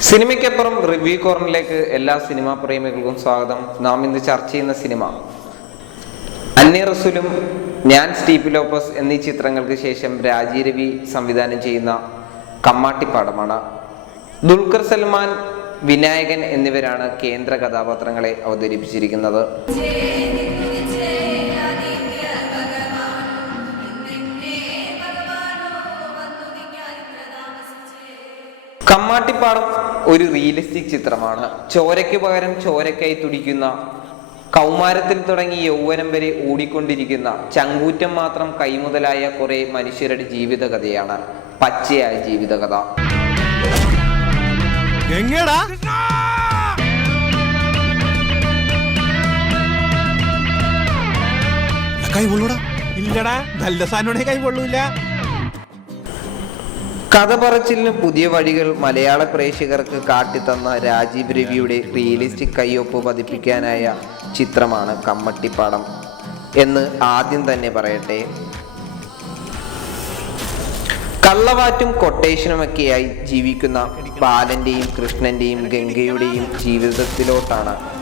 സിനിമയ്ക്കപ്പുറം review കോർണറിലേക്ക് എല്ലാ cinema പ്രേമികൾക്കും സ്വാഗതം. നാം ഇന്ന് ചർച്ച ചെയ്യുന്ന സിനിമ അന്നി റസൂലും ഞാൻ സ്റ്റീഫി ലോപ്പസ് എന്നീ ചിത്രങ്ങൾക്ക് ശേഷം രാജീവ് രവി സംവിധാനം ചെയ്യുന്ന കമ്മാട്ടിപ്പാടമാണ്. ദുൽഖർ സൽമാൻ, വിനായകൻ എന്നിവരാണ് കേന്ദ്ര കഥാപാത്രങ്ങളെ അവതരിപ്പിച്ചിരിക്കുന്നത്. കമ്മാട്ടിപ്പാടം ഒരു റിയലിസ്റ്റിക് ചിത്രമാണ്. ചോരയ്ക്ക് പകരം ചോരക്കായി തുടിക്കുന്ന, കൗമാരത്തിൽ തുടങ്ങി യൗവനം വരെ ഓടിക്കൊണ്ടിരിക്കുന്ന, ചങ്കൂറ്റം മാത്രം കൈമുതലായ കുറെ മനുഷ്യരുടെ ജീവിതകഥയാണ്. പച്ചയായ ജീവിതകഥ. കഥ പറച്ചിലിന് പുതിയ വഴികൾ മലയാള പ്രേക്ഷകർക്ക് കാട്ടിത്തന്ന രാജീവ് രവിയുടെ റിയലിസ്റ്റിക് കയ്യൊപ്പ് പതിപ്പിക്കാനായ ചിത്രമാണ് കമ്മാട്ടിപ്പാടം എന്ന് ആദ്യം തന്നെ പറയട്ടെ. കള്ളവാറ്റും കൊട്ടേഷനുമൊക്കെയായി ജീവിക്കുന്ന ബാലന്റെയും കൃഷ്ണന്റെയും ഗംഗയുടെയും ജീവിതത്തിലോട്ടാണ്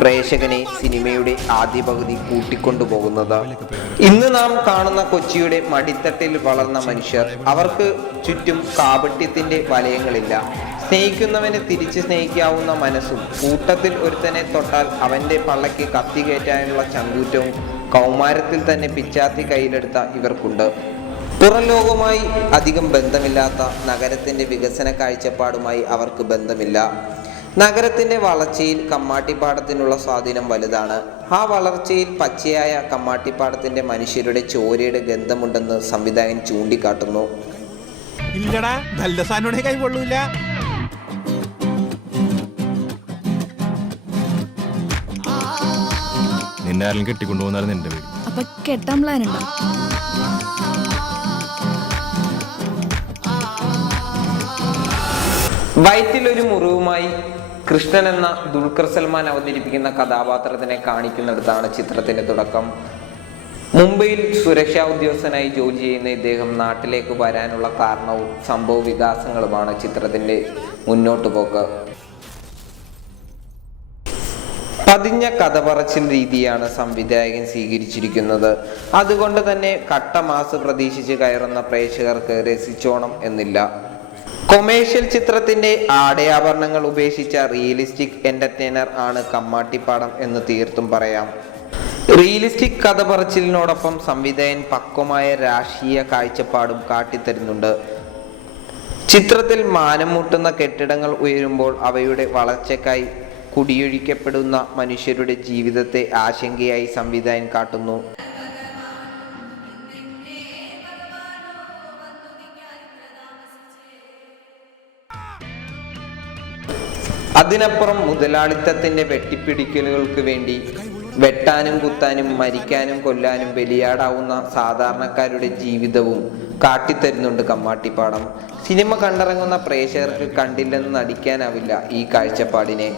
പ്രേക്ഷകനെ സിനിമയുടെ ആദ്യ പകുതി കൂട്ടിക്കൊണ്ടുപോകുന്നത്. ഇന്ന് നാം കാണുന്ന കൊച്ചിയുടെ മടിത്തട്ടിൽ വളർന്ന മനുഷ്യർ, അവർക്ക് ചുറ്റും കാപട്യത്തിന്റെ വലയങ്ങളില്ല. സ്നേഹിക്കുന്നവനെ തിരിച്ച് സ്നേഹിക്കാവുന്ന മനസ്സും, കൂട്ടത്തിൽ ഒരുത്തനെ തൊട്ടാൽ അവന്റെ പള്ളയ്ക്ക് കത്തി കയറ്റാനുള്ള ചങ്കൂറ്റവും കൗമാരത്തിൽ തന്നെ പിച്ചാത്തി കയ്യിലെടുത്ത ഇവർക്കുണ്ട്. പുറം ലോകവുമായി അധികം ബന്ധമില്ലാത്ത നഗരത്തിന്റെ വികസന കാഴ്ചപ്പാടുമായി അവർക്ക് ബന്ധമില്ല. നഗരത്തിന്റെ വളർച്ചയിൽ കമ്മാട്ടിപ്പാടത്തിനുള്ള സ്വാധീനം വലുതാണ്. ആ വളർച്ചയിൽ പച്ചയായ കമ്മാട്ടിപ്പാടത്തിന്റെ മനുഷ്യരുടെ ചോരയുടെ ഗന്ധമുണ്ടെന്ന് സംവിധായകൻ ചൂണ്ടിക്കാട്ടുന്നു. വയറ്റിലൊരു മുറിവുമായി കൃഷ്ണൻ എന്ന ദുൽഖർ സൽമാൻ അവതരിപ്പിക്കുന്ന കഥാപാത്രത്തിനെ കാണിക്കുന്നിടത്താണ് ചിത്രത്തിന്റെ തുടക്കം. മുംബൈയിൽ സുരക്ഷാ ഉദ്യോഗസ്ഥനായി ജോലി ചെയ്യുന്ന ഇദ്ദേഹം നാട്ടിലേക്ക് വരാനുള്ള കാരണവും സംഭവ വികാസങ്ങളുമാണ് ചിത്രത്തിന്റെ മുന്നോട്ടു പോക്ക്. പതിഞ്ഞ കഥ പറച്ചിൽ രീതിയാണ് സംവിധായകൻ സ്വീകരിച്ചിരിക്കുന്നത്. അതുകൊണ്ട് തന്നെ കട്ട മാസ് പ്രതീക്ഷിച്ച് കയറുന്ന പ്രേക്ഷകർക്ക് രസിച്ചോണം എന്നില്ല. കൊമേഴ്ഷ്യൽ ചിത്രത്തിന്റെ ആടയാഭരണങ്ങൾ ഉപേക്ഷിച്ച റിയലിസ്റ്റിക് എന്റർടൈനർ ആണ് കമ്മാട്ടിപ്പാടം എന്ന് തീർത്തും പറയാം. റിയലിസ്റ്റിക് കഥ പറച്ചിലിനോടൊപ്പം സംവിധായകൻ പക്വമായ രാഷ്ട്രീയ കാഴ്ചപ്പാടും കാട്ടിത്തരുന്നുണ്ട്. ചിത്രത്തിൽ മാനം മുട്ടുന്ന കെട്ടിടങ്ങൾ ഉയരുമ്പോൾ അവയുടെ വളർച്ചയ്ക്കായി കുടിയൊഴിക്കപ്പെടുന്ന മനുഷ്യരുടെ ജീവിതത്തെ ആശങ്കയായി സംവിധായകൻ കാട്ടുന്നു. അതിനപ്പുറം മുതലാളിത്തത്തിന്റെ വെട്ടിപ്പിടിക്കലുകൾക്ക് വേണ്ടി വെട്ടാനും കുത്താനും മരിക്കാനും കൊല്ലാനും ബലിയാടാവുന്ന സാധാരണക്കാരുടെ ജീവിതവും കാട്ടിത്തരുന്നുണ്ട് കമ്മാട്ടിപ്പാടം. സിനിമ കണ്ടിറങ്ങുന്ന പ്രേക്ഷകർക്ക് കണ്ടില്ലെന്ന് നടിക്കാനാവില്ല ഈ കാഴ്ചപ്പാടിനെ.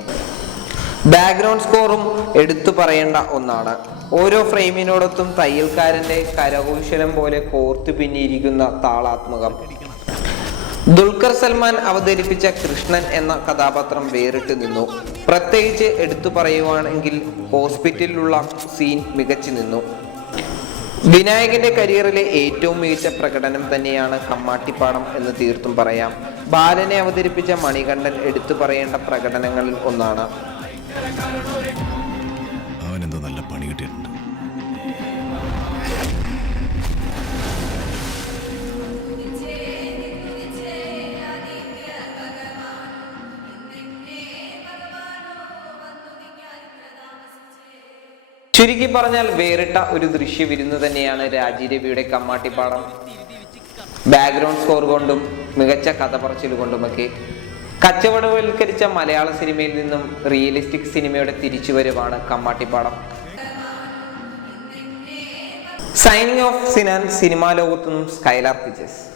ബാക്ക്ഗ്രൗണ്ട് സ്കോറും എടുത്തു പറയേണ്ട ഒന്നാണ്. ഓരോ ഫ്രെയിമിനോടൊത്തും തയ്യൽക്കാരന്റെ കരകൗശലം പോലെ കോർത്തു പിന്നിയിരിക്കുന്ന താളാത്മകം. ദുൽഖർ സൽമാൻ അവതരിപ്പിച്ച കൃഷ്ണൻ എന്ന കഥാപാത്രം വേറിട്ട് നിന്നു. പ്രത്യേകിച്ച് എടുത്തു പറയുവാണെങ്കിൽ ഹോസ്പിറ്റലിലുള്ള സീൻ മികച്ചു നിന്നു. വിനായകന്റെ കരിയറിലെ ഏറ്റവും മികച്ച പ്രകടനം തന്നെയാണ് കമ്മാട്ടിപ്പാടം എന്ന് തീർത്തും പറയാം. ബാലനെ അവതരിപ്പിച്ച മണികണ്ഠൻ എടുത്തു പറയേണ്ട പ്രകടനങ്ങളിൽ ഒന്നാണ്. നല്ല പണി കിട്ടിയിട്ടുണ്ട്. ചുരുക്കി പറഞ്ഞാൽ വേറിട്ട ഒരു ദൃശ്യവിരുന്ന് തന്നെയാണ് രാജീവ് രവിയുടെ കമ്മാട്ടിപ്പാടം. ബാക്ക്ഗ്രൗണ്ട് സ്കോർ കൊണ്ടും മികച്ച കഥ പറച്ചിൽ കൊണ്ടുമൊക്കെ കച്ചവടവൽക്കരിച്ച മലയാള സിനിമയിൽ നിന്നും റിയലിസ്റ്റിക് സിനിമയുടെ തിരിച്ചുവരവാണ് കമ്മാട്ടിപ്പാടം. Signing off Sinan. സിനിമാ ലോകത്തുനിന്നും സ്കൈലാർ പിക്ചേഴ്സ്.